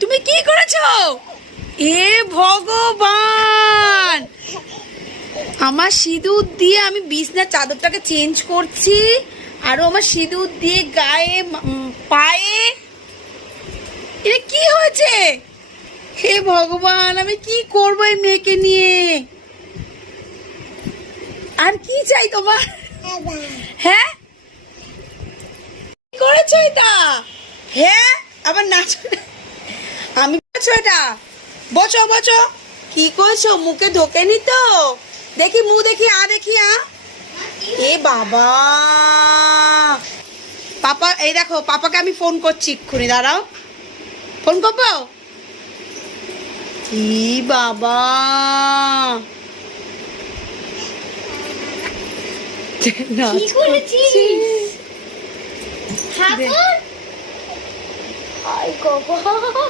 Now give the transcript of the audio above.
তুমি কি করেছো? এ ভগবান, আমার সিঁদুর দিয়ে আমি বিছনার চাদরটাকে চেঞ্জ করছি, আরো আমার সিঁদুর দিয়ে গায়ে পায়ে। এটা কি হয়েছে? হে ভগবান, আমি কি করবো এই মেয়েকে নিয়ে? আর কি চাই তোমার? হ্যাঁ, কি করেছো এটা? হ্যাঁ, আবার নাচো। আমি করেছো এটা? বচো বচো, কি করেছো? মুখে ঢোকেনি তো? দেখি মুখ, দেখি দেখি এ বাবা, পাপা এই দেখো, পাপাকে আমি ফোন করছি, এক্ষুনি দাঁড়াও, ফোন করবো। কি বাবা, কি করেছিস? ঠাকুর, আয় বাবা।